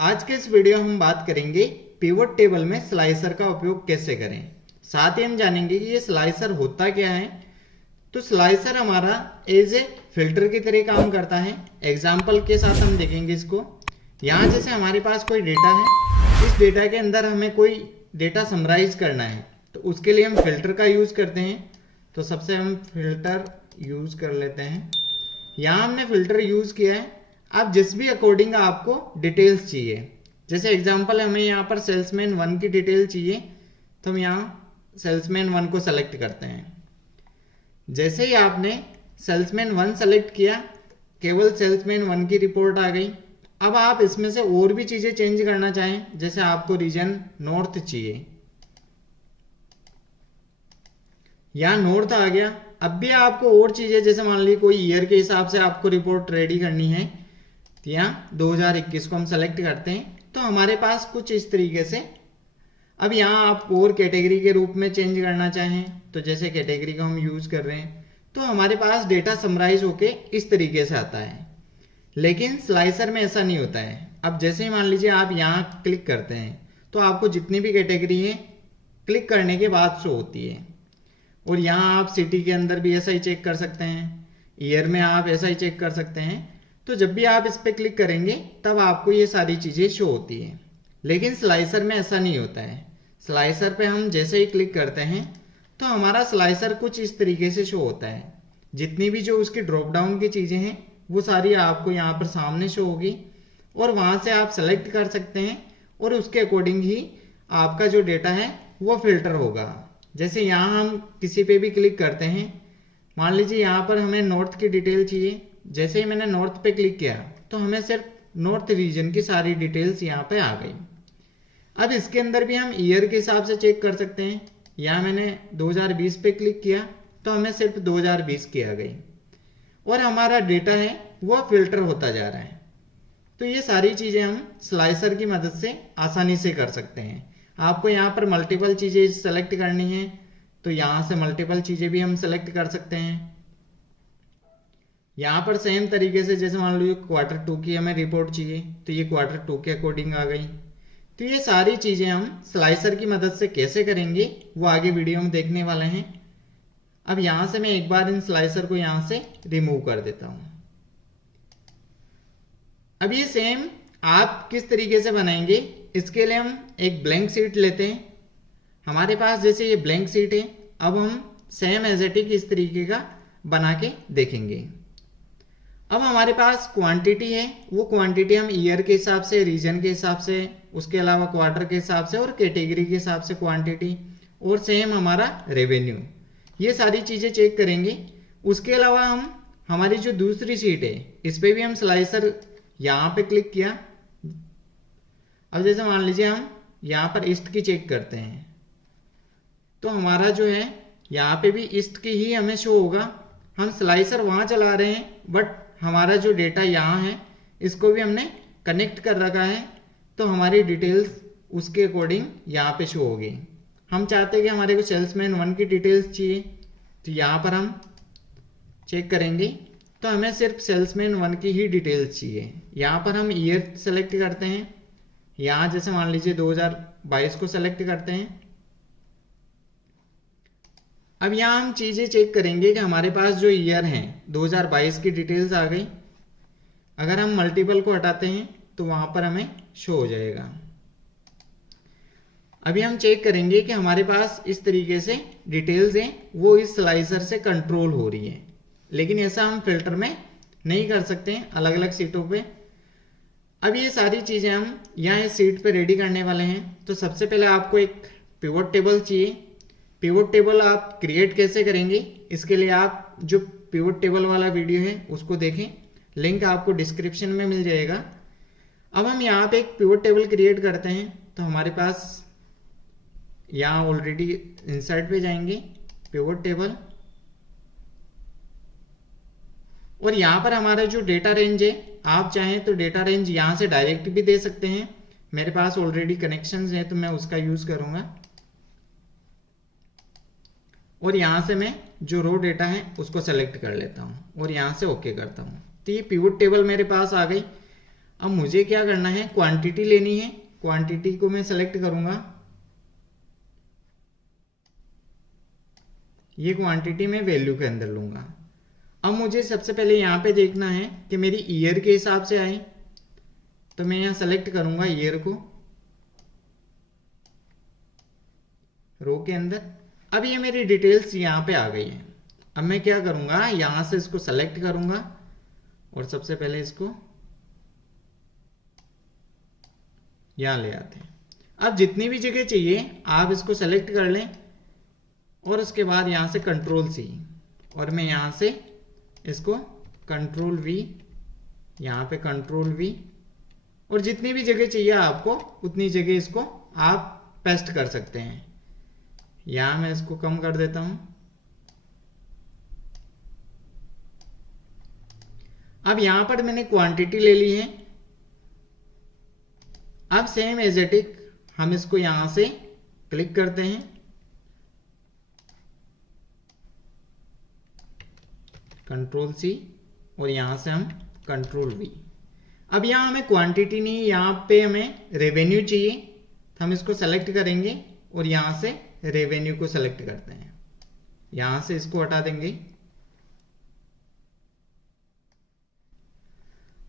आज के इस वीडियो में हम बात करेंगे पिवट टेबल में स्लाइसर का उपयोग कैसे करें। साथ ही हम जानेंगे कि ये स्लाइसर होता क्या है। तो स्लाइसर हमारा एज ए फिल्टर की तरह काम करता है। एग्जाम्पल के साथ हम देखेंगे इसको। यहाँ जैसे हमारे पास कोई डेटा है, इस डेटा के अंदर हमें कोई डेटा समराइज करना है, तो उसके लिए हम फिल्टर का यूज करते हैं। तो सबसे हम फिल्टर यूज कर लेते हैं। यहाँ हमने फिल्टर यूज किया है। अब जिस भी अकॉर्डिंग आपको डिटेल्स चाहिए, जैसे एग्जांपल हमें यहाँ पर सेल्समैन 1 की डिटेल चाहिए, तो हम यहाँ सेल्समैन 1 को सेलेक्ट करते हैं। जैसे ही आपने सेल्समैन 1 सेलेक्ट किया, केवल सेल्समैन 1 की रिपोर्ट आ गई। अब आप इसमें से और भी चीजें चेंज करना चाहें, जैसे आपको रीजन नॉर्थ चाहिए, यहाँ नॉर्थ आ गया। अब भी आपको और चीजें, जैसे मान लीजिए कोई ईयर के हिसाब से आपको रिपोर्ट रेडी करनी है, तो यहाँ 2021 को हम सेलेक्ट करते हैं। तो हमारे पास कुछ इस तरीके से। अब यहाँ आप और कैटेगरी के रूप में चेंज करना चाहें, तो जैसे कैटेगरी को हम यूज कर रहे हैं, तो हमारे पास डेटा समराइज होके इस तरीके से आता है। लेकिन स्लाइसर में ऐसा नहीं होता है। अब जैसे ही मान लीजिए आप यहाँ क्लिक करते हैं, तो आपको जितनी भी कैटेगरी है क्लिक करने के बाद शो होती है। और यहाँ आप सिटी के अंदर भी ऐसा ही चेक कर सकते हैं, ईयर में आप ऐसा ही चेक कर सकते हैं। तो जब भी आप इस पर क्लिक करेंगे तब आपको ये सारी चीजें शो होती है। लेकिन स्लाइसर में ऐसा नहीं होता है। स्लाइसर पे हम जैसे ही क्लिक करते हैं तो हमारा स्लाइसर कुछ इस तरीके से शो होता है। जितनी भी जो उसकी ड्रॉप डाउन की चीजें हैं वो सारी आपको यहाँ पर सामने शो होगी, और वहां से आप सेलेक्ट कर सकते हैं, और उसके अकॉर्डिंग ही आपका जो डेटा है वो फिल्टर होगा। जैसे यहाँ हम किसी पे भी क्लिक करते हैं, मान लीजिए यहाँ पर हमें नॉर्थ की डिटेल चाहिए। जैसे ही मैंने नॉर्थ पे क्लिक किया तो हमें सिर्फ नॉर्थ रीजन की सारी डिटेल्स यहाँ पे आ गई। अब इसके अंदर भी हम ईयर के हिसाब से चेक कर सकते हैं। यहाँ मैंने 2020 पे क्लिक किया तो हमें सिर्फ 2020 की आ गई, और हमारा डेटा है वो फिल्टर होता जा रहा है। तो ये सारी चीजें हम स्लाइसर की मदद से आसानी से कर सकते हैं। आपको यहाँ पर मल्टीपल चीजें सेलेक्ट करनी है, तो यहाँ से मल्टीपल चीजें भी हम सेलेक्ट कर सकते हैं। यहाँ पर सेम तरीके से, जैसे मान लीजिए Q2 की हमें रिपोर्ट चाहिए, तो ये Q2 के अकॉर्डिंग आ गई। तो ये सारी चीजें हम स्लाइसर की मदद से कैसे करेंगे वो आगे वीडियो में देखने वाले हैं। अब यहाँ से मैं एक बार इन स्लाइसर को यहाँ से रिमूव कर देता हूँ। अब ये सेम आप किस तरीके से बनाएंगे, इसके लिए हम एक ब्लैंक शीट लेते हैं। हमारे पास जैसे ये ब्लैंक शीट है, अब हम सेम एज इट इज इस तरीके का बना के देखेंगे। अब हमारे पास क्वांटिटी है, वो क्वांटिटी हम ईयर के हिसाब से, रीजन के हिसाब से, उसके अलावा क्वार्टर के हिसाब से और कैटेगरी के हिसाब से क्वांटिटी, और सेम हमारा रेवेन्यू, ये सारी चीजें चेक करेंगे। उसके अलावा हम हमारी जो दूसरी शीट है इस पे भी हम स्लाइसर यहाँ पे क्लिक किया। अब जैसे मान लीजिए हम यहाँ पर ईस्ट की चेक करते हैं, तो हमारा जो है यहाँ पे भी ईस्ट की ही हमें शो होगा। हम स्लाइसर वहां चला रहे हैं, बट हमारा जो डेटा यहाँ है इसको भी हमने कनेक्ट कर रखा है, तो हमारी डिटेल्स उसके अकॉर्डिंग यहाँ पे शो होगी। हम चाहते हैं कि हमारे को सेल्समैन 1 की डिटेल्स चाहिए, तो यहाँ पर हम चेक करेंगे तो हमें सिर्फ सेल्समैन 1 की ही डिटेल्स चाहिए। यहाँ पर हम ईयर सेलेक्ट करते हैं। यहाँ जैसे मान लीजिए 2022 को सेलेक्ट करते हैं। अब यहाँ हम चीजें चेक करेंगे कि हमारे पास जो ईयर है 2022 की डिटेल्स आ गई। अगर हम मल्टीपल को हटाते हैं तो वहां पर हमें शो हो जाएगा। अभी हम चेक करेंगे कि हमारे पास इस तरीके से डिटेल्स हैं वो इस स्लाइसर से कंट्रोल हो रही है। लेकिन ऐसा हम फिल्टर में नहीं कर सकते हैं अलग अलग सीटों पे। अब ये सारी चीजें हम यहाँ इस सीट पे रेडी करने वाले हैं। तो सबसे पहले आपको एक पिवट टेबल चाहिए। पिवट टेबल आप क्रिएट कैसे करेंगे, इसके लिए आप जो पिवट टेबल वाला वीडियो है उसको देखें, लिंक आपको डिस्क्रिप्शन में मिल जाएगा। अब हम यहाँ पे एक पिवट टेबल क्रिएट करते हैं। तो हमारे पास यहाँ ऑलरेडी इंसर्ट पे जाएंगे, पिवट टेबल, और यहाँ पर हमारा जो डेटा रेंज है, आप चाहें तो डेटा रेंज यहाँ से डायरेक्ट भी दे सकते हैं। मेरे पास ऑलरेडी कनेक्शंस है तो मैं उसका यूज करूंगा, और यहाँ से मैं जो रो डेटा है उसको सेलेक्ट कर लेता हूँ और यहाँ से ओके करता हूँ। तो ये पिवट टेबल मेरे पास आ गई। अब मुझे क्या करना है, क्वांटिटी लेनी है। क्वांटिटी को मैं सेलेक्ट करूंगा, ये क्वांटिटी मैं वैल्यू के अंदर लूंगा। अब मुझे सबसे पहले यहाँ पे देखना है कि मेरी ईयर के हिसाब से आए, तो मैं यहाँ सेलेक्ट करूंगा ईयर को रो के अंदर। अब ये मेरी डिटेल्स यहाँ पे आ गई है। अब मैं क्या करूंगा, यहाँ से इसको सेलेक्ट करूंगा और सबसे पहले इसको यहाँ ले आते हैं। अब जितनी भी जगह चाहिए आप इसको सेलेक्ट कर लें और उसके बाद यहाँ से कंट्रोल सी, और मैं यहाँ से इसको कंट्रोल वी, यहाँ पे कंट्रोल वी, और जितनी भी जगह चाहिए आपको उतनी जगह इसको आप पेस्ट कर सकते हैं। यहाँ मैं इसको कम कर देता हूं। अब यहां पर मैंने क्वांटिटी ले ली है। अब सेम एज इट इज हम इसको यहां से क्लिक करते हैं, कंट्रोल सी, और यहां से हम कंट्रोल वी। अब यहां हमें क्वांटिटी नहीं, यहां पे हमें रेवेन्यू चाहिए, तो हम इसको सेलेक्ट करेंगे और यहां से रेवेन्यू को सेलेक्ट करते हैं। यहां से इसको हटा देंगे।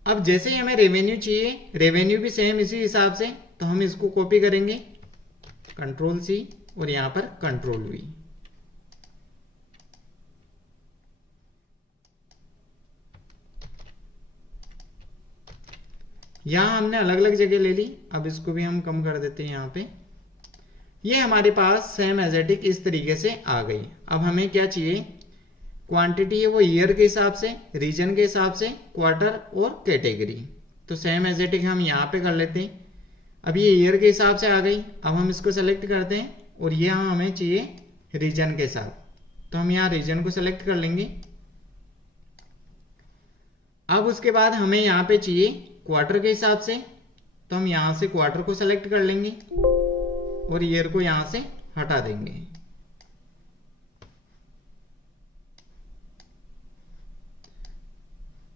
अब जैसे ही हमें रेवेन्यू चाहिए, रेवेन्यू भी सेम इसी हिसाब से, तो हम इसको कॉपी करेंगे, कंट्रोल सी और यहां पर कंट्रोल वी। यहां हमने अलग अलग जगह ले ली। अब इसको भी हम कम कर देते हैं। यहां पे ये हमारे पास सेम एजेटिक इस तरीके से आ गई। अब हमें क्या चाहिए, क्वांटिटी है वो ईयर के हिसाब से, रीजन के हिसाब से, क्वार्टर और कैटेगरी। तो सेम एजेटिक हम यहाँ पे कर लेते हैं। अब ये ईयर के हिसाब से आ गई। अब हम इसको सेलेक्ट करते हैं और ये हमें चाहिए रीजन के साथ, तो हम यहाँ रीजन को सेलेक्ट कर लेंगे। अब उसके बाद हमें यहाँ पे चाहिए क्वार्टर के हिसाब से, तो हम यहाँ से क्वार्टर को सेलेक्ट कर लेंगे और ईयर को यहाँ से हटा देंगे।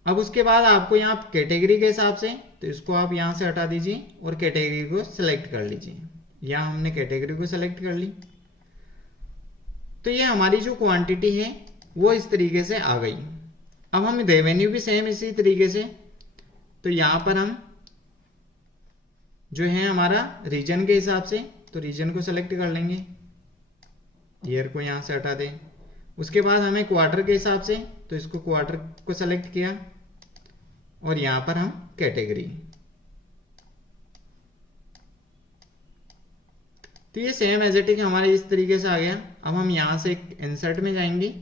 अब उसके बाद आपको यहाँ कैटेगरी के हिसाब से, तो इसको आप यहाँ से हटा दीजिए और कैटेगरी को सेलेक्ट कर लीजिए। यहाँ हमने कैटेगरी को सेलेक्ट कर ली। तो ये हमारी जो क्वांटिटी है वो इस तरीके से आ गई। अब हम रेवेन्यू भी सेम इसी तरीके से, तो यहाँ पर हम जो है हमारा रीजन के हिसाब से, तो रीजन को सेलेक्ट कर लेंगे, ईयर को यहाँ से हटा दें। उसके बाद हमें क्वार्टर के हिसाब से, तो इसको क्वार्टर को सेलेक्ट किया और यहाँ पर हम कैटेगरी। तो ये सेम एजेटिक हमारे इस तरीके से आ गया। अब हम यहाँ से एक इंसर्ट में जाएंगे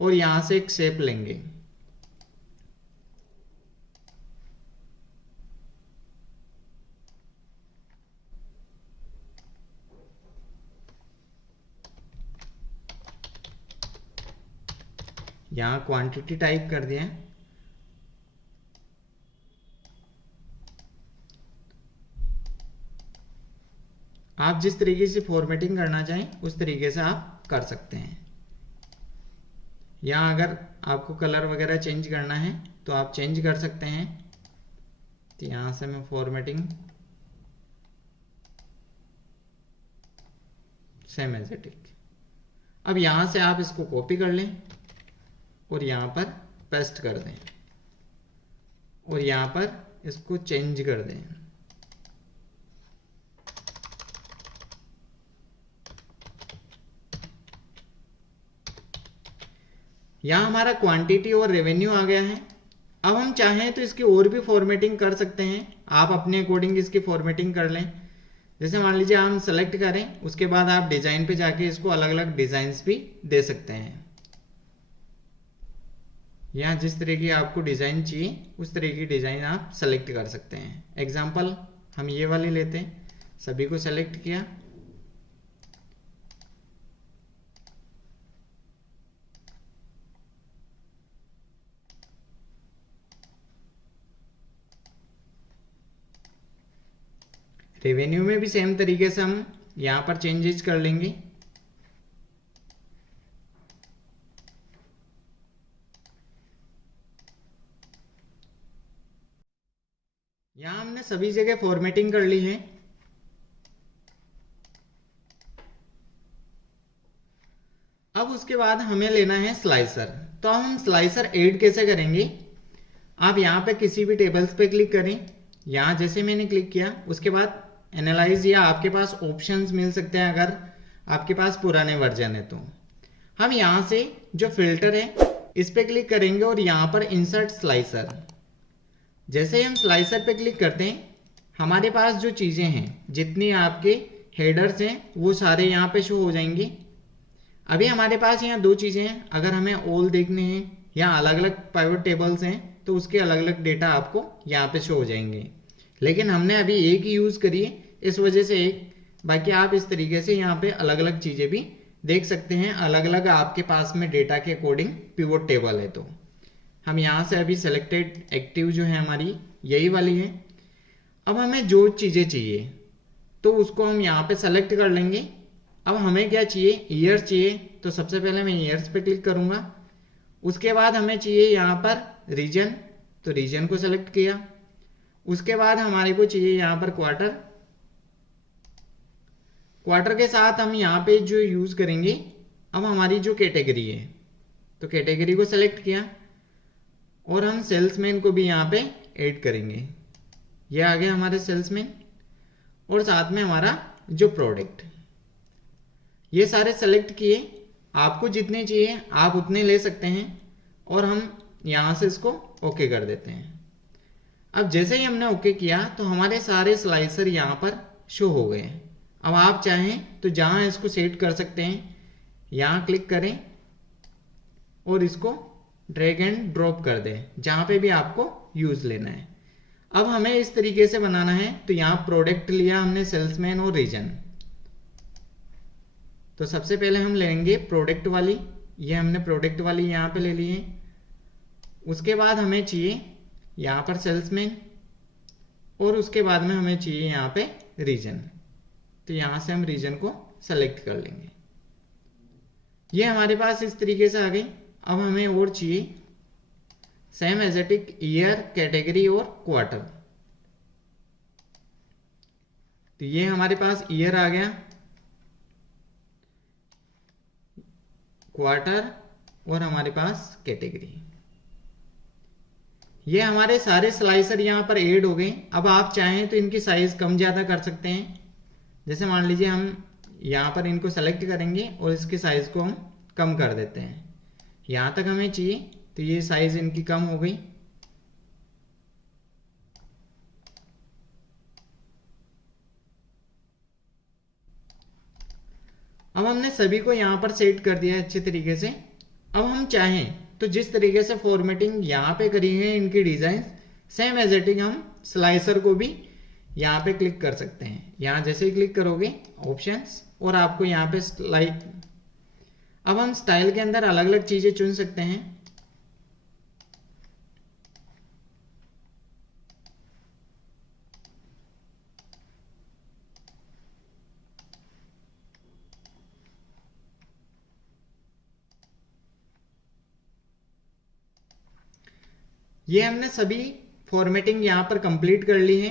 और यहाँ से एक शेप लेंगे। यहाँ क्वांटिटी टाइप कर दिया है। आप जिस तरीके से फॉर्मेटिंग करना चाहें उस तरीके से आप कर सकते हैं। यहाँ अगर आपको कलर वगैरह चेंज करना है तो आप चेंज कर सकते हैं। तो यहाँ से मैं फॉर्मेटिंग सेम एजेटिक। अब यहाँ से आप इसको कॉपी कर लें और यहाँ पर पेस्ट कर दें और यहाँ पर इसको चेंज कर दें। यहाँ हमारा क्वांटिटी और रेवेन्यू आ गया है। अब हम चाहें तो इसकी और भी फॉर्मेटिंग कर सकते हैं। आप अपने अकॉर्डिंग इसकी फॉर्मेटिंग कर लें। जैसे मान लीजिए हम सेलेक्ट करें, उसके बाद आप डिजाइन पे जाके इसको अलग अलग डिजाइन्स भी दे सकते हैं। यहाँ जिस तरह की आपको डिजाइन चाहिए उस तरह की डिजाइन आप सेलेक्ट कर सकते हैं। एग्जाम्पल हम ये वाली लेते हैं, सभी को सेलेक्ट किया, रेवेन्यू में भी सेम तरीके से हम यहाँ पर चेंजेस कर लेंगे। सभी जगह फॉर्मेटिंग कर ली है। अब उसके बाद हमें लेना है स्लाइसर। तो हम स्लाइसर ऐड कैसे करेंगे? आप यहाँ पे किसी भी टेबल्स पे क्लिक करें। यहाँ जैसे मैंने क्लिक किया, उसके बाद एनालाइज या आपके पास ऑप्शंस मिल सकते हैं अगर आपके पास पुराने वर्जन है तो। हम यहाँ से जो फिल्टर है इस पे क्लिक करेंगे और यहाँ पर इंसर्ट स्लाइसर। जैसे ही हम स्लाइसर पे क्लिक करते हैं, हमारे पास जो चीज़ें हैं, जितनी आपके हेडर्स हैं, वो सारे यहाँ पे शो हो जाएंगे। अभी हमारे पास यहाँ दो चीज़ें हैं, अगर हमें ऑल देखने हैं या अलग अलग पाइवट टेबल्स हैं तो उसके अलग अलग डेटा आपको यहाँ पे शो हो जाएंगे। लेकिन हमने अभी एक ही यूज़ करी है, इस वजह से एक। बाकी आप इस तरीके से यहाँ पे अलग अलग चीज़ें भी देख सकते हैं, अलग अलग आपके पास में डेटा के अकॉर्डिंग पिवोट टेबल है। तो हम यहाँ से अभी सेलेक्टेड एक्टिव जो है हमारी यही वाली है। अब हमें जो चीज़ें चाहिए तो उसको हम यहाँ पे सेलेक्ट कर लेंगे। अब हमें क्या चाहिए? ईयर्स चाहिए, तो सबसे पहले मैं ईयर्स पे क्लिक करूँगा। उसके बाद हमें चाहिए यहाँ पर रीजन, तो रीजन को सेलेक्ट किया। उसके बाद हमारे को चाहिए यहाँ पर क्वार्टर। क्वार्टर के साथ हम यहाँ पे जो यूज़ करेंगे, अब हमारी जो कैटेगरी है, तो कैटेगरी को सेलेक्ट किया और हम सेल्समैन को भी यहाँ पे ऐड करेंगे। ये आ गया हमारे सेल्समैन और साथ में हमारा जो प्रोडक्ट, ये सारे सेलेक्ट किए। आपको जितने चाहिए आप उतने ले सकते हैं और हम यहाँ से इसको ओके कर देते हैं। अब जैसे ही हमने ओके किया तो हमारे सारे स्लाइसर यहाँ पर शो हो गए। अब आप चाहें तो जहाँ इसको सेट कर सकते हैं, यहाँ क्लिक करें और इसको ड्रैग एंड ड्रॉप कर दें जहाँ पे भी आपको यूज़ लेना है। अब हमें इस तरीके से बनाना है, तो यहाँ प्रोडक्ट लिया हमने, सेल्समैन और रीजन। तो सबसे पहले हम लेंगे प्रोडक्ट वाली, ये हमने प्रोडक्ट वाली यहाँ पे ले ली है। उसके बाद हमें चाहिए यहाँ पर सेल्समैन और उसके बाद में हमें चाहिए यहाँ पे रीजन। तो यहाँ से हम रीजन को सेलेक्ट कर लेंगे। ये हमारे पास इस तरीके से आ गई। अब हमें और चाहिए सेम एजेटिक ईयर, कैटेगरी और क्वार्टर। तो ये हमारे पास ईयर आ गया, क्वार्टर और हमारे पास कैटेगरी। ये हमारे सारे स्लाइसर यहाँ पर ऐड हो गए। अब आप चाहें तो इनकी साइज कम ज़्यादा कर सकते हैं। जैसे मान लीजिए हम यहाँ पर इनको सेलेक्ट करेंगे और इसके साइज को हम कम कर देते हैं, यहाँ तक हमें चाहिए, तो ये साइज इनकी कम हो गई। अब हमने सभी को यहाँ पर सेट कर दिया है अच्छे तरीके से। अब हम चाहें तो जिस तरीके से फॉर्मेटिंग यहाँ पे करी है इनकी डिजाइन, सेम एजेटिंग हम स्लाइसर को भी यहाँ पे क्लिक कर सकते हैं। यहाँ जैसे ही क्लिक करोगे ऑप्शंस, और आपको यहाँ पे स्लाइड, अब हम स्टाइल के अंदर अलग अलग चीजें चुन सकते हैं। ये हमने सभी फॉर्मेटिंग यहाँ पर कंप्लीट कर ली है।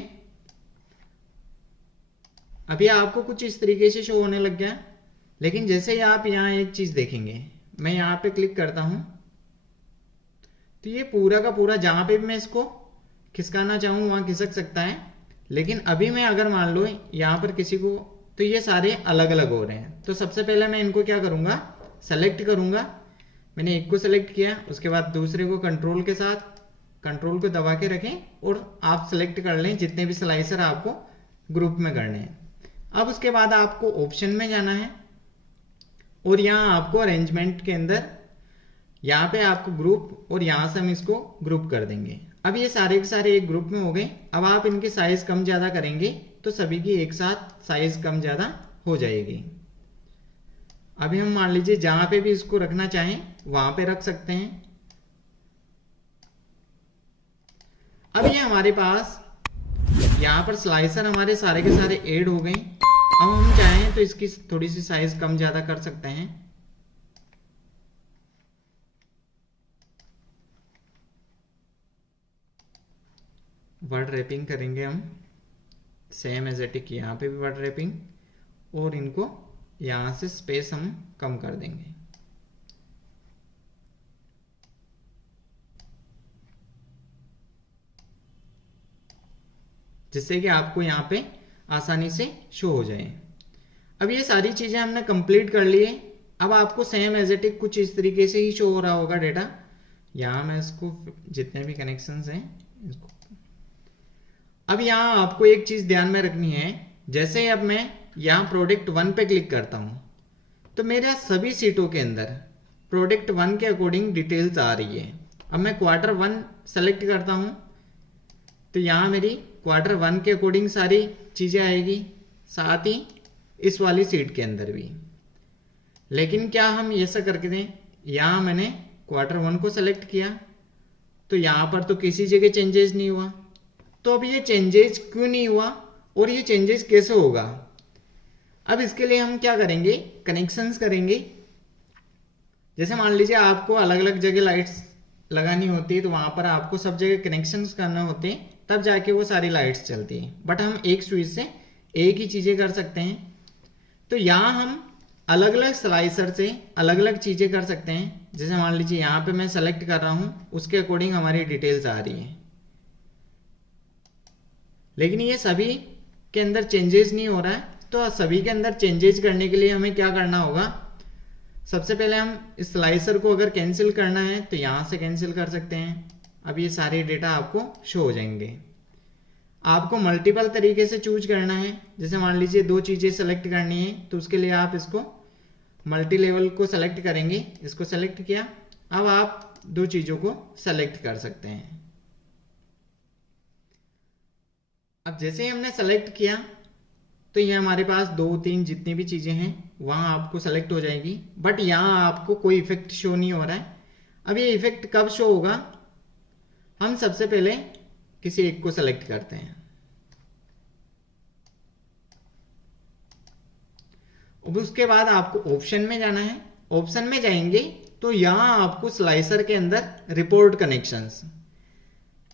अभी आपको कुछ इस तरीके से शो होने लग गया। लेकिन जैसे ही आप यहाँ एक चीज देखेंगे, मैं यहाँ पे क्लिक करता हूं तो ये पूरा का पूरा जहां पे भी मैं इसको खिसकाना चाहूँ वहां खिसक सकता है। लेकिन अभी मैं अगर मान लो यहाँ पर किसी को, तो ये सारे अलग अलग हो रहे हैं। तो सबसे पहले मैं इनको क्या करूंगा, सेलेक्ट करूंगा। मैंने एक को सेलेक्ट किया, उसके बाद दूसरे को कंट्रोल के साथ, कंट्रोल को दबा के रखें और आप सेलेक्ट कर लें जितने भी स्लाइसर आपको ग्रुप में करने हैं। अब उसके बाद आपको ऑप्शन में जाना है और यहाँ आपको अरेंजमेंट के अंदर यहाँ पे आपको ग्रुप, और यहाँ से हम इसको ग्रुप कर देंगे। अब ये सारे के सारे एक ग्रुप में हो गए। अब आप इनकी साइज कम ज़्यादा करेंगे तो सभी की एक साथ साइज कम ज़्यादा हो जाएगी। अभी हम मान लीजिए जहाँ पे भी इसको रखना चाहें वहाँ पे रख सकते हैं। अब ये हमारे पास यहाँ पर स्लाइसर हमारे सारे के सारे ऐड हो गए। अब हम चाहें तो इसकी थोड़ी सी साइज कम ज़्यादा कर सकते हैं। वर्ड रैपिंग करेंगे हम। सेम एज इट यहाँ पे भी वर्ड रैपिंग, और इनको यहाँ से स्पेस हम कम कर देंगे। जिससे कि आपको यहाँ पे आसानी से शो हो जाए। अब ये सारी चीजें हमने कंप्लीट कर ली है। अब आपको सेम एज इट इज कुछ इस तरीके से ही शो हो रहा होगा डेटा। यहाँ मैं इसको जितने भी कनेक्शंस हैं इसको, अब यहाँ आपको एक चीज ध्यान में रखनी है। जैसे अब मैं यहाँ प्रोडक्ट 1 पे क्लिक करता हूँ तो मेरे सभी सीटों के अंदर प्रोडक्ट 1 के अकॉर्डिंग डिटेल्स आ रही है। अब मैं क्वार्टर 1 सेलेक्ट करता हूँ तो यहाँ मेरी क्वार्टर 1 के अकॉर्डिंग सारी चीजें आएगी, साथ ही इस वाली सीट के अंदर भी। लेकिन क्या हम ऐसा करके दें, यहाँ मैंने क्वार्टर 1 को सेलेक्ट किया तो यहाँ पर तो किसी जगह चेंजेस नहीं हुआ। तो अब ये चेंजेस क्यों नहीं हुआ और ये चेंजेस कैसे होगा? अब इसके लिए हम क्या करेंगे, कनेक्शंस करेंगे। जैसे मान लीजिए आपको अलग अलग जगह लाइट्स लगानी होती है तो वहां पर आपको सब जगह कनेक्शंस करने होते हैं, तब जाके वो सारी लाइट्स चलती है। बट हम एक स्विच से एक ही चीजें कर सकते हैं। तो यहाँ हम अलग अलग स्लाइसर से अलग अलग चीजें कर सकते हैं। जैसे मान लीजिए यहाँ पे मैं सेलेक्ट कर रहा हूं, उसके अकॉर्डिंग हमारी डिटेल्स आ रही है, लेकिन ये सभी के अंदर चेंजेस नहीं हो रहा है। तो सभी के अंदर चेंजेस करने के लिए हमें क्या करना होगा, सबसे पहले हम इस स्लाइसर को अगर कैंसिल करना है तो यहां से कैंसिल कर सकते हैं। अब ये सारे डेटा आपको शो हो जाएंगे। आपको मल्टीपल तरीके से चूज करना है। जैसे मान लीजिए 2 चीजें सेलेक्ट करनी है तो उसके लिए आप इसको मल्टी लेवल को सेलेक्ट करेंगे। इसको सेलेक्ट किया, अब आप 2 चीजों को सेलेक्ट कर सकते हैं। अब जैसे ही हमने सेलेक्ट किया तो ये हमारे पास 2-3 जितनी भी चीजें हैं वहां आपको सेलेक्ट हो जाएगी। बट यहाँ आपको कोई इफेक्ट शो नहीं हो रहा है। अब ये इफेक्ट कब शो होगा, हम सबसे पहले किसी एक को सेलेक्ट करते हैं। अब उसके बाद आपको ऑप्शन में जाना है। ऑप्शन में जाएंगे तो यहां आपको स्लाइसर के अंदर रिपोर्ट कनेक्शंस,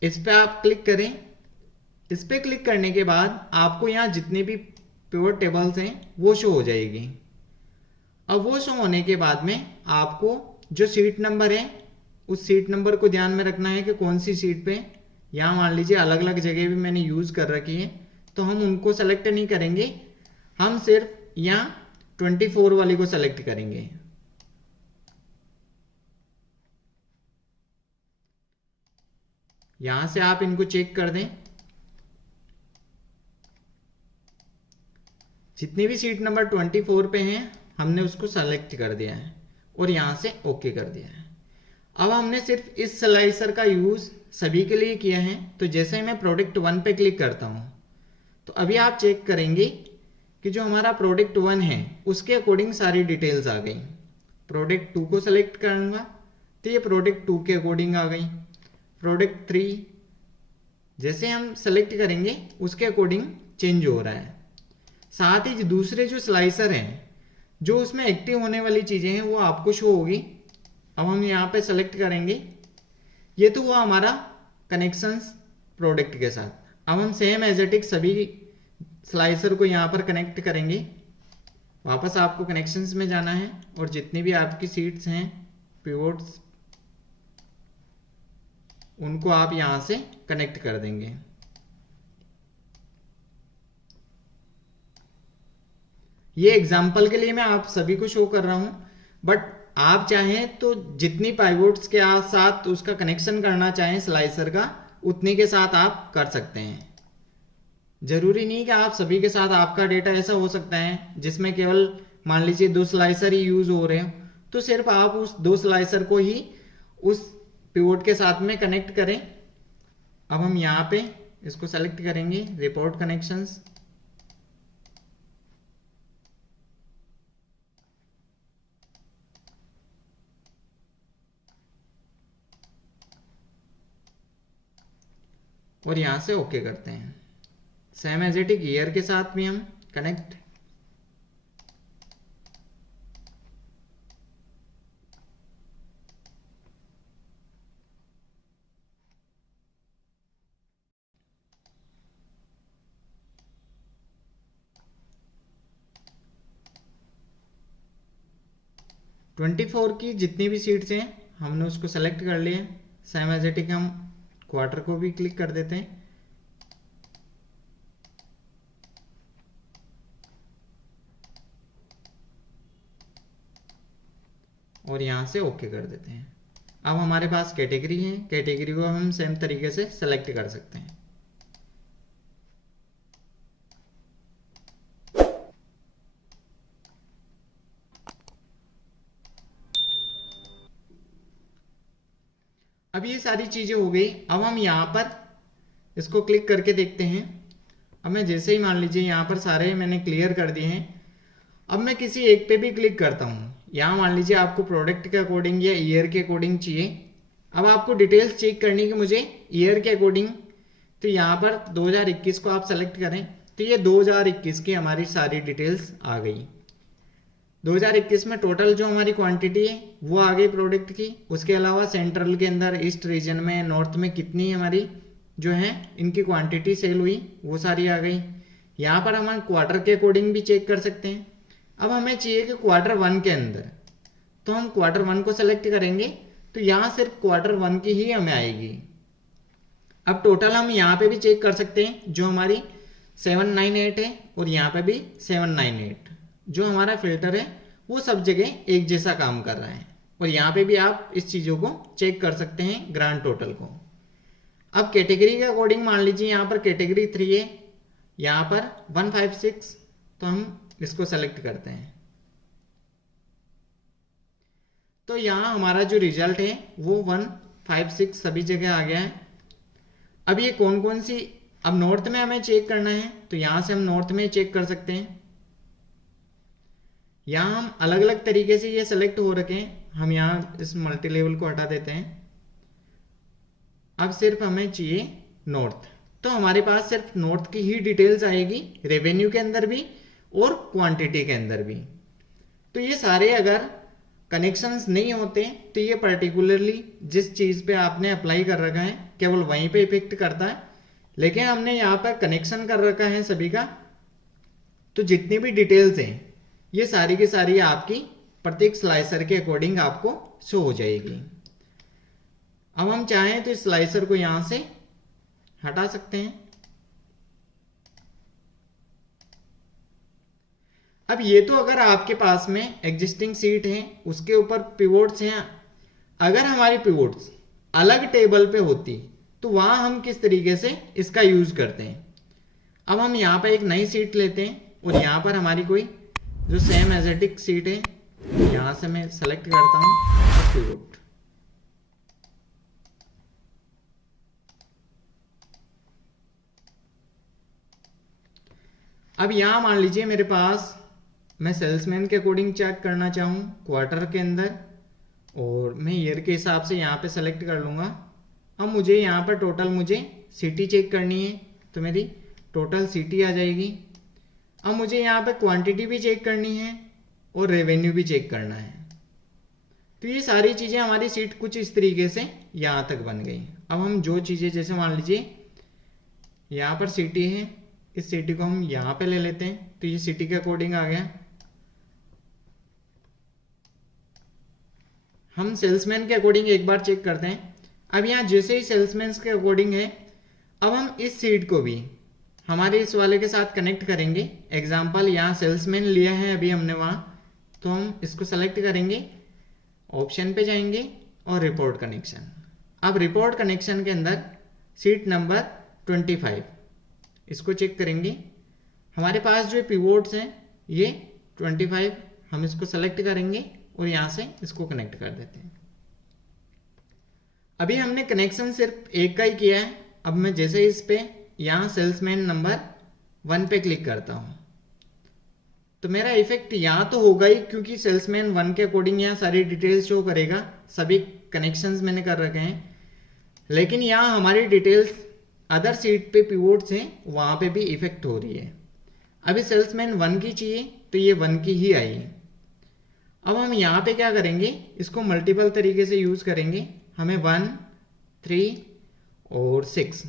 इस पे आप क्लिक करें। इस पे क्लिक करने के बाद आपको यहां जितने भी पिवट टेबल्स हैं वो शो हो जाएगी। अब वो शो होने के बाद में आपको जो सीट नंबर है उस सीट नंबर को ध्यान में रखना है कि कौन सी सीट पे। यहाँ मान लीजिए अलग अलग जगह भी मैंने यूज कर रखी है तो हम उनको सेलेक्ट नहीं करेंगे, हम सिर्फ यहाँ 24 वाली को सेलेक्ट करेंगे। यहां से आप इनको चेक कर दें, जितनी भी सीट नंबर 24 पे हैं हमने उसको सेलेक्ट कर दिया है और यहां से ओके कर दिया है। अब हमने सिर्फ इस स्लाइसर का यूज सभी के लिए किया है। तो जैसे मैं प्रोडक्ट 1 पे क्लिक करता हूं तो अभी आप चेक करेंगे कि जो हमारा प्रोडक्ट 1 है उसके अकॉर्डिंग सारी डिटेल्स आ गई। प्रोडक्ट 2 को सेलेक्ट करूंगा तो ये प्रोडक्ट 2 के अकॉर्डिंग आ गई। प्रोडक्ट 3 जैसे हम सेलेक्ट करेंगे उसके अकॉर्डिंग चेंज हो रहा है। साथ ही दूसरे जो स्लाइसर हैं जो उसमें एक्टिव होने वाली चीजें हैं वो आपको शो होगी। अब हम यहाँ पे सेलेक्ट करेंगे, ये तो हुआ हमारा कनेक्शंस प्रोडक्ट के साथ। अब हम सेम एज इट इज सभी स्लाइसर को यहाँ पर कनेक्ट करेंगे। वापस आपको कनेक्शंस में जाना है और जितनी भी आपकी सीट्स हैं पिवोट्स उनको आप यहां से कनेक्ट कर देंगे। ये एग्जाम्पल के लिए मैं आप सभी को शो कर रहा हूं, बट आप चाहें तो जितनी पाइवोट्स के साथ उसका कनेक्शन करना चाहें स्लाइसर का उतने के साथ आप कर सकते हैं। जरूरी नहीं कि आप सभी के साथ आपका डेटा ऐसा हो सकता है जिसमें केवल मान लीजिए 2 स्लाइसर ही यूज हो रहे हो, तो सिर्फ आप उस 2 स्लाइसर को ही उस पिवोट के साथ में कनेक्ट करें। अब हम यहाँ पे इसको सेलेक्ट करेंगे रिपोर्ट कनेक्शंस, और यहां से ओके करते हैं। Same as it is year के साथ भी हम कनेक्ट, 24 की जितनी भी सीट्स हैं हमने उसको सेलेक्ट कर लिया। सेम एज इट इज हम क्वार्टर को भी क्लिक कर देते हैं और यहाँ से ओके कर देते हैं। अब हमारे पास कैटेगरी है, कैटेगरी को हम सेम तरीके से सेलेक्ट कर सकते हैं। अब ये सारी चीजें हो गई। अब हम यहाँ पर इसको क्लिक करके देखते हैं। अब मैं जैसे ही मान लीजिए यहाँ पर सारे मैंने क्लियर कर दिए हैं। अब मैं किसी एक पे भी क्लिक करता हूँ। यहाँ मान लीजिए आपको प्रोडक्ट के अकॉर्डिंग या ईयर के अकॉर्डिंग चाहिए। अब आपको डिटेल्स चेक करनी कि मुझे ईयर के अकॉर्डिंग, तो यहाँ पर 2021 को आप सेलेक्ट करें तो ये 2021 की हमारी सारी डिटेल्स आ गई। 2021 में टोटल जो हमारी क्वांटिटी है वो आ गई प्रोडक्ट की। उसके अलावा सेंट्रल के अंदर, ईस्ट रीजन में, नॉर्थ में कितनी हमारी जो है इनकी क्वांटिटी सेल हुई वो सारी आ गई। यहाँ पर हम क्वार्टर के अकॉर्डिंग भी चेक कर सकते हैं। अब हमें चाहिए कि क्वार्टर 1 के अंदर, तो हम क्वार्टर 1 को सेलेक्ट करेंगे तो यहाँ सिर्फ क्वार्टर 1 की ही हमें आएगी। अब टोटल हम यहाँ पे भी चेक कर सकते हैं, जो हमारी 798 है और यहाँ पे भी 798। जो हमारा फिल्टर है वो सब जगह एक जैसा काम कर रहा है और यहाँ पे भी आप इस चीज़ों को चेक कर सकते हैं ग्रांड टोटल को। अब कैटेगरी के अकॉर्डिंग मान लीजिए यहाँ पर कैटेगरी 3 है, यहाँ पर 156, तो हम इसको सेलेक्ट करते हैं। तो यहाँ हमारा जो रिजल्ट है वो 156 सभी जगह आ गया है। अब ये कौन कौन सी, अब नॉर्थ में हमें चेक करना है तो यहाँ से हम नॉर्थ में चेक कर सकते हैं। यहाँ हम अलग अलग तरीके से ये सेलेक्ट हो रखे हैं। हम यहाँ इस मल्टी लेवल को हटा देते हैं। अब सिर्फ हमें चाहिए नॉर्थ, तो हमारे पास सिर्फ नॉर्थ की ही डिटेल्स आएगी, रेवेन्यू के अंदर भी और क्वांटिटी के अंदर भी। तो ये सारे अगर कनेक्शंस नहीं होते तो ये पर्टिकुलरली जिस चीज पे आपने अप्लाई कर रखा है केवल वहीं पे इफेक्ट करता है। लेकिन हमने यहाँ पर कनेक्शन कर रखा है सभी का, तो जितनी भी डिटेल्स हैं ये सारी की सारी आपकी प्रत्येक स्लाइसर के अकॉर्डिंग आपको शो हो जाएगी। अब हम चाहें तो इस स्लाइसर को यहां से हटा सकते हैं। अब ये तो अगर आपके पास में एग्जिस्टिंग सीट है उसके ऊपर पिवोट्स हैं। अगर हमारी पिवोट्स अलग टेबल पे होती तो वहां हम किस तरीके से इसका यूज करते हैं। अब हम यहाँ पे एक नई सीट लेते हैं और यहाँ पर हमारी कोई जो सेम एजेटिक सीट है यहां से मैं सेलेक्ट करता हूं पिवोट। अब यहां मान लीजिए मेरे पास, मैं सेल्समैन के अकॉर्डिंग चेक करना चाहूँ क्वार्टर के अंदर, और मैं ईयर के हिसाब से यहाँ पे सेलेक्ट कर लूँगा। अब मुझे यहाँ पर टोटल मुझे सिटी चेक करनी है तो मेरी टोटल सिटी आ जाएगी। अब मुझे यहाँ पे क्वांटिटी भी चेक करनी है और रेवेन्यू भी चेक करना है। तो ये सारी चीज़ें हमारी सीट कुछ इस तरीके से यहाँ तक बन गई। अब हम जो चीज़ें, जैसे मान लीजिए यहाँ पर सिटी है, इस सिटी को हम यहाँ पे ले लेते हैं तो ये सिटी के अकॉर्डिंग आ गया। हम सेल्समैन के अकॉर्डिंग एक बार चेक करते हैं। अब यहाँ जैसे ही सेल्समैन के अकॉर्डिंग है, अब हम इस सीट को भी हमारे इस वाले के साथ कनेक्ट करेंगे। एग्जाम्पल यहाँ सेल्समैन लिया है अभी हमने वहाँ, तो हम इसको सेलेक्ट करेंगे, ऑप्शन पे जाएंगे और रिपोर्ट कनेक्शन। अब रिपोर्ट कनेक्शन के अंदर सीट नंबर 25 इसको चेक करेंगे। हमारे पास जो पिवोट्स हैं ये 25, हम इसको सेलेक्ट करेंगे और यहाँ से इसको कनेक्ट कर देते हैं। अभी हमने कनेक्शन सिर्फ एक का ही किया है। अब मैं जैसे इस पे यहाँ सेल्समैन नंबर 1 पे क्लिक करता हूँ तो मेरा इफेक्ट यहाँ तो होगा ही, क्योंकि सेल्समैन 1 के अकॉर्डिंग यहाँ सारी डिटेल्स शो करेगा, सभी कनेक्शंस मैंने कर रखे हैं। लेकिन यहाँ हमारी डिटेल्स अदर सीट पे पिवोट्स हैं वहाँ पे भी इफेक्ट हो रही है। अभी सेल्समैन 1 की चाहिए तो ये 1 की ही आई है। अब हम यहाँ पे क्या करेंगे, इसको मल्टीपल तरीके से यूज करेंगे। हमें 1, 3 और 6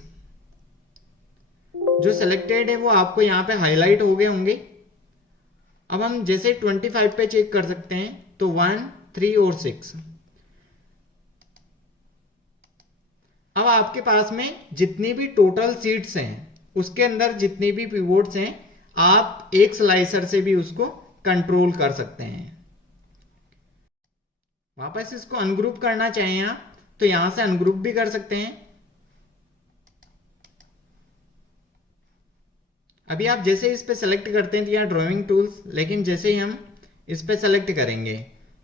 जो सिलेक्टेड है वो आपको यहाँ पे हाईलाइट हो गए होंगे। अब हम जैसे 25 पे चेक कर सकते हैं तो 1, 3 और 6। अब आपके पास में जितनी भी टोटल सीट्स हैं उसके अंदर जितने भी पिवोट्स हैं आप एक स्लाइसर से भी उसको कंट्रोल कर सकते हैं। वापस इसको अनग्रुप करना चाहें आप तो यहां से अनग्रुप भी कर सकते हैं। अभी आप जैसे इस पे सेलेक्ट करते हैं तो यहाँ ड्राइंग टूल्स, लेकिन जैसे ही हम इस पे सेलेक्ट करेंगे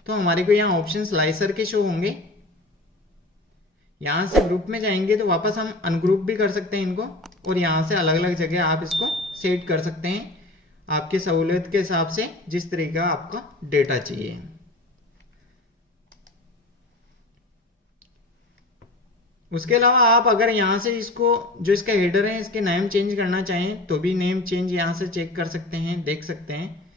तो हमारे को यहाँ ऑप्शन स्लाइसर के शो होंगे। यहां से ग्रुप में जाएंगे तो वापस हम अनग्रुप भी कर सकते हैं इनको, और यहां से अलग अलग जगह आप इसको सेट कर सकते हैं आपकी सहूलियत के हिसाब से, जिस तरीके का आपका डेटा चाहिए। उसके अलावा आप अगर यहाँ से इसको जो इसका हेडर है इसके नेम चेंज करना चाहें तो भी नेम चेंज यहाँ से चेक कर सकते हैं, देख सकते हैं।